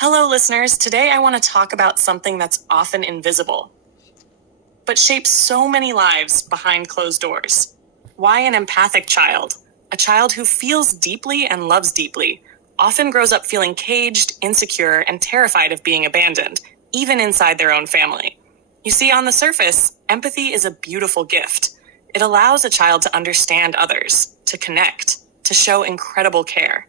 Hello, listeners. Today I want to talk about something that's often invisible, but shapes so many lives behind closed doors. Why an empathic child, a child who feels deeply and loves deeply, often grows up feeling caged, insecure, and terrified of being abandoned, even inside their own family. You see, on the surface, empathy is a beautiful gift. It allows a child to understand others, to connect, to show incredible care.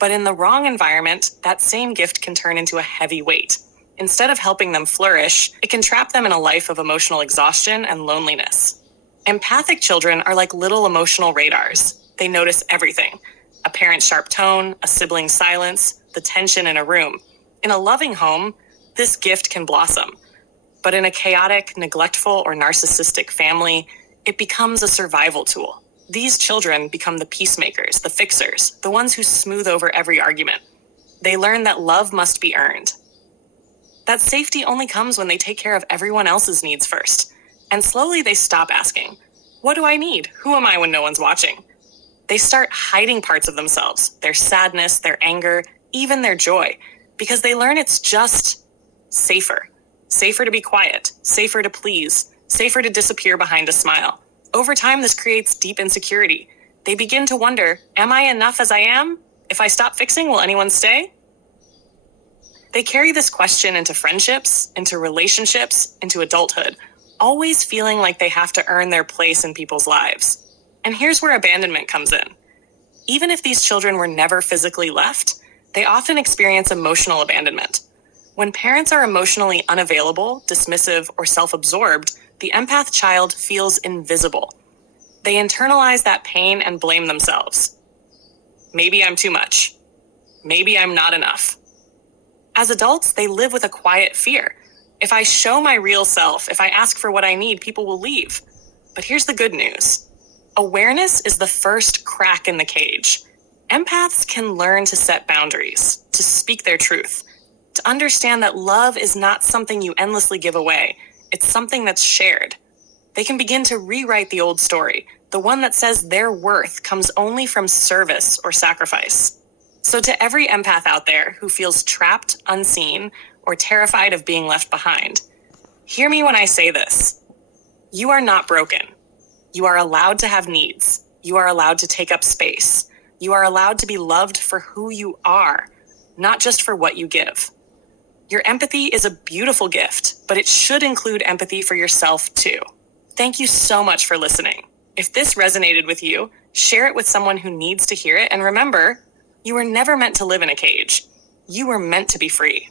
But in the wrong environment, that same gift can turn into a heavy weight. Instead of helping them flourish, it can trap them in a life of emotional exhaustion and loneliness. Empathic children are like little emotional radars. They notice everything: a parent's sharp tone, a sibling's silence, the tension in a room. In a loving home, this gift can blossom. But in a chaotic, neglectful, or narcissistic family, it becomes a survival tool. These children become the peacemakers, the fixers, the ones who smooth over every argument. They learn that love must be earned. That safety only comes when they take care of everyone else's needs first. And slowly they stop asking, "What do I need? Who am I when no one's watching?" They start hiding parts of themselves, their sadness, their anger, even their joy, because they learn it's just safer. Safer to be quiet, safer to please, safer to disappear behind a smile. Over time, this creates deep insecurity. They begin to wonder, am I enough as I am? If I stop fixing, will anyone stay? They carry this question into friendships, into relationships, into adulthood, always feeling like they have to earn their place in people's lives. And here's where abandonment comes in. Even if these children were never physically left, they often experience emotional abandonment. When parents are emotionally unavailable, dismissive, or self-absorbed, the empath child feels invisible. They internalize that pain and blame themselves. Maybe I'm too much. Maybe I'm not enough. As adults, they live with a quiet fear. If I show my real self, if I ask for what I need, people will leave. But here's the good news. Awareness is the first crack in the cage. Empaths can learn to set boundaries, to speak their truth, to understand that love is not something you endlessly give away. It's something that's shared. They can begin to rewrite the old story, the one that says their worth comes only from service or sacrifice. So to every empath out there who feels trapped, unseen, or terrified of being left behind, hear me when I say this. You are not broken. You are allowed to have needs. You are allowed to take up space. You are allowed to be loved for who you are, not just for what you give. Your empathy is a beautiful gift, but it should include empathy for yourself too. Thank you so much for listening. If this resonated with you, share it with someone who needs to hear it. And remember, you were never meant to live in a cage. You were meant to be free.